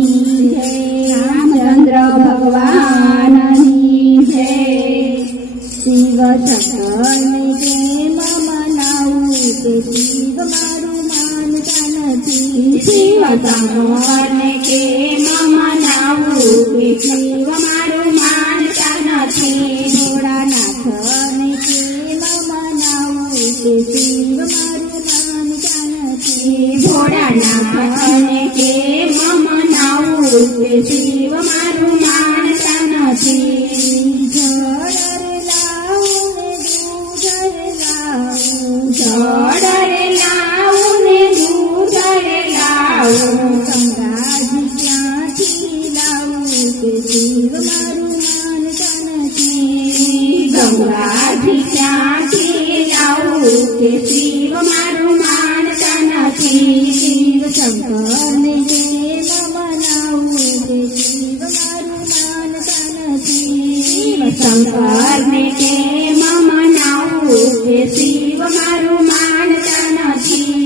જય રામચંદ્ર ભગવાનની જય શિવ શંકરને કેમ મનાવું કે શિવ મારું માનતા નથી શિવ શંકરને કેમ મનાવું કે શિવ મારું માનતા નથી ભોળાનાથને કેમ મનાવું કે શિવ મારું માનતા નથી ભોળાનાથને કેમ મનાવું કે શિવ મારું માનતા નથી જળ રે લાવું ને દૂધ રે લાવું ગંગાજી ક્યાંથી લાવું કે શિવ મારું માનતા નથી ગંગાજી ક્યાંથી લાવું કે શિવ મારું માનતા નથી શિવ શંકરને કેમ મનાવું કે શિવ મારું માનતા નથી શિવ શંકરને કેમ મનાવું કે શિવ મારું માનતા નથી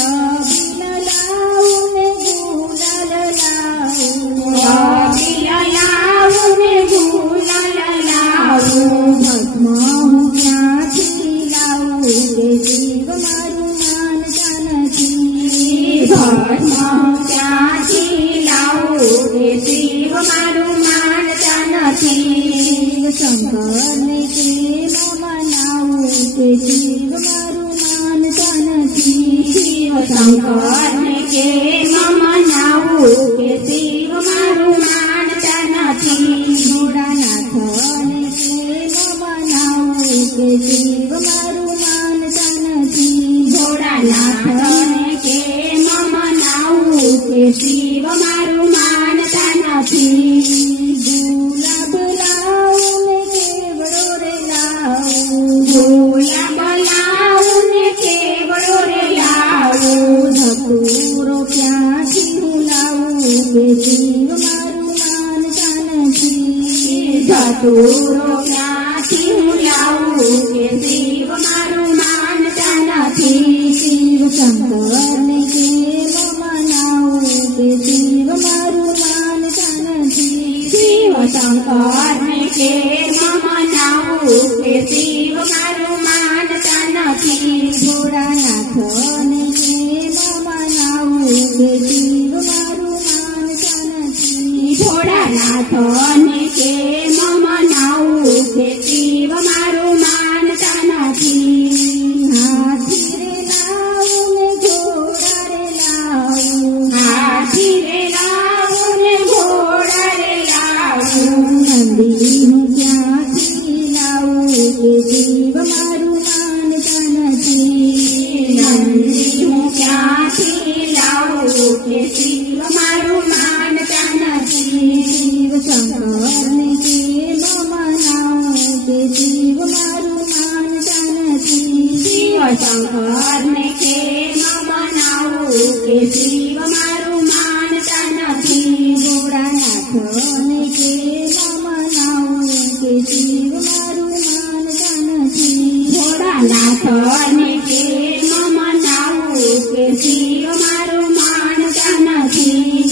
અબીલ લાવું ને ગુલાલ લાવું અબીલ લાવું ને ગુલાલ લાવું ભસ્મ હું ક્યાંથી લાવું કે શિવ મારું માનતા નથી ભસ્મ ક્યાંથી લાવું કે શિવ મારું માનતા નથી શિવ શંકરને કેમ મનાવું કે શિવ મારું માનતા નથી શિવ શંકરને કેમ મનાવું કે શિવ મારું માનતા નથી ભોળાનાથને કેમ મનાવું કે શિવ મારું માનતા નથી ભોળાનાથને કેમ મનાવું કે શિવ મારું માનતા નથી ગુલાબ લાવું ને કેવડો રે લાવું ગુલાબ લાવું ને કેવડો રે લાવું ધતુરો ક્યાંથી હું લાવું કે શિવ મારું માનતા નથી ધતુરો ક્યાંથી હું લાવું કે શિવ મારું માનતા નથી શિવ શંકરને કેમ મનાવું કે શિવ મારું માનતા નથી શિવ શંકરને કેમ મનાવું કે શિવ મારું માનતા નથી ભોળાનાથને કેમ મનાવું કે શિવ મારું માનતા નથી ભોળાનાથને કેમ મનાવું કે શિવ મારું માનતા નથી હાથી રે લાવું ને ઘોડા રે લાવું હાથી રે લાવું ને ઘોડા રે લાવું નંદી હું ક્યાંથી લાવું કે શિવ મારું માનતા નથી નંદી હું ક્યાંથી લાવું કે શિવ મારું માનતા નથી શિવ શંકરને કેમ મનાવું કે શિવ મારું માનતા નથી શિવ શંકરને કેમ મનાવું કે શિવ મારું માનતા નથી ભોળાનાથને કેમ મનાવું કે શિવ મારું માનતા નથી ભોળાનાથને કેમ મનાવું કે શિવ મારું માનતા નથી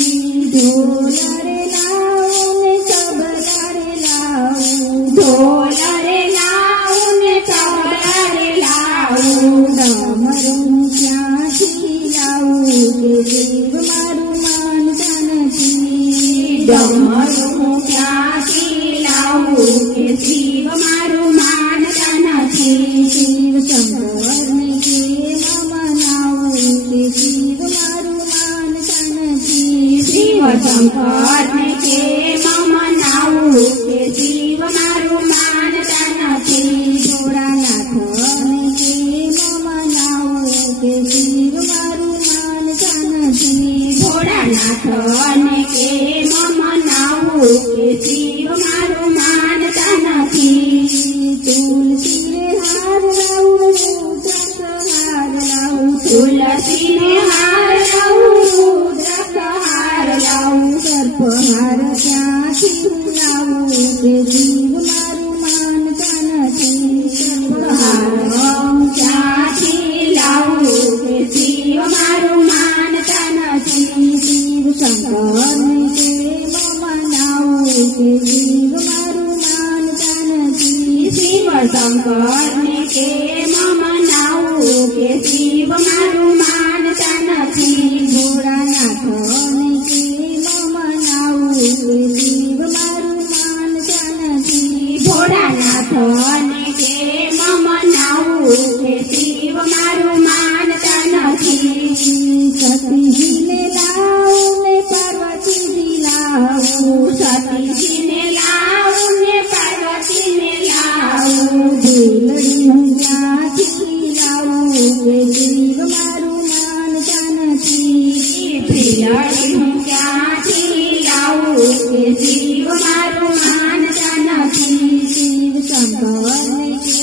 ઢોલ રે લાવું ને તબલા રે લાવું ઢોલ રે લાવું ને તબલા રે લાવું ડમરું ક્યાંથી લાવું કે શિવ મારું માનતા નથી ડમરું ક્યાંથી લાવું કે શિવ મારું માનતા નથી શિવ શંકરને કેમ મનાવું કે શિવ મારું માનતા નથી શિવ શંકરને કેમ મનાવું કે શિવ મારું માનતા નથી ભોળાનાથને કેમ મનાવું કે શિવ મારું માનતા નથી ભોળાનાથને કેમ મનાવું કે શિવ મારું માનતા નથી તુલસીને હાર લાવું રુદ્રાક્ષ હાર લાવું તુલસીને હાર લાવું રુદ્રાક્ષ હાર લાવું સર્પહાર ક્યાંથી હું લાવું કે શિવ મારું માનતા નથી સર્પહાર ક્યાંથી લાવું કે શિવ મારું માનતા નથી શિવ શંકર કે મનાવું કે શિવ મારું માનતા નથી શિવ શંકરને કે મનાવું કે શિવ મારું માનતા નથી ભોળાનાથને કે મનાવું કે શિવ મારું માનતા નથી ભોળાનાથને કે મનાવું કે શિવ મારું માનતા નથી સતીજીને લાવું ને પાર્વતીજી લાવું સતીજીને લાવું ને પાર્વતીને લાવું દિલડી હું ક્યાંથી લાવું કે શિવ મારું માનતા નથી દિલડી હું ક્યાંથી લાવું કે શિવ મારું માનતા નથી શિવ શંકરને કે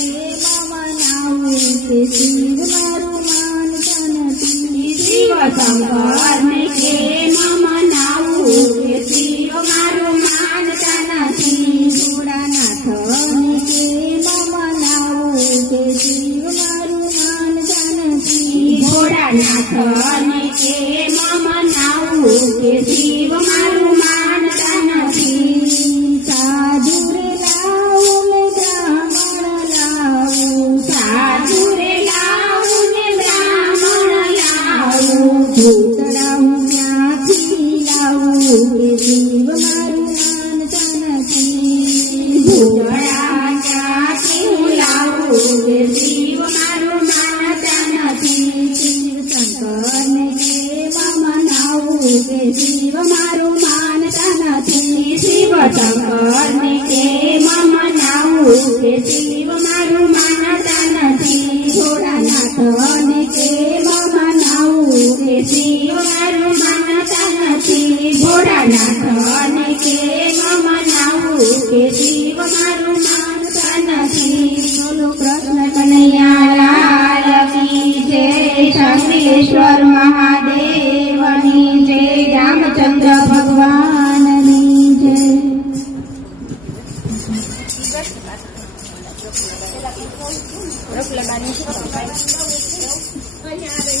મનાવું કે શિવ મારું માનતા નથી શિવ શંકરને કે મનાવું કે શિવ મારું માનતા નથી ભોળાનાથને કે મનાવું કે શિવ મારું માનતા નથી ભોળાનાથને કે મનાવું કે શિવ મારું માનતા નથી સાધુ રે લાવું ને બ્રાહ્મણ લાવું સાધુ રે લાવું ને બ્રાહ્મણ લાવું ભૂતળા હું ક્યાંથી લાવું કે શિવ મારું માનતા નથી ભૂતળા ક્યાંથી હું લાવું કે શિવ મારું માનતા નથી શિવ શંકરને કે મનાવું કે શિવ મારું માનતા નથી શિવ શંકરને કે મનાવું કે શિવ મારું માનતા નથી ભોળાનાથને કે મનાવું કે શિવ મારું માનતા નથી ભોળાનાથને કે મનાવું કે શિવ મારું માનતા નથી બોલો કૃષ્ણ કનૈયા લાલ કી જય શંકરેશ્વર મહાદેવની જય રામચંદ્ર ભગવાનની જય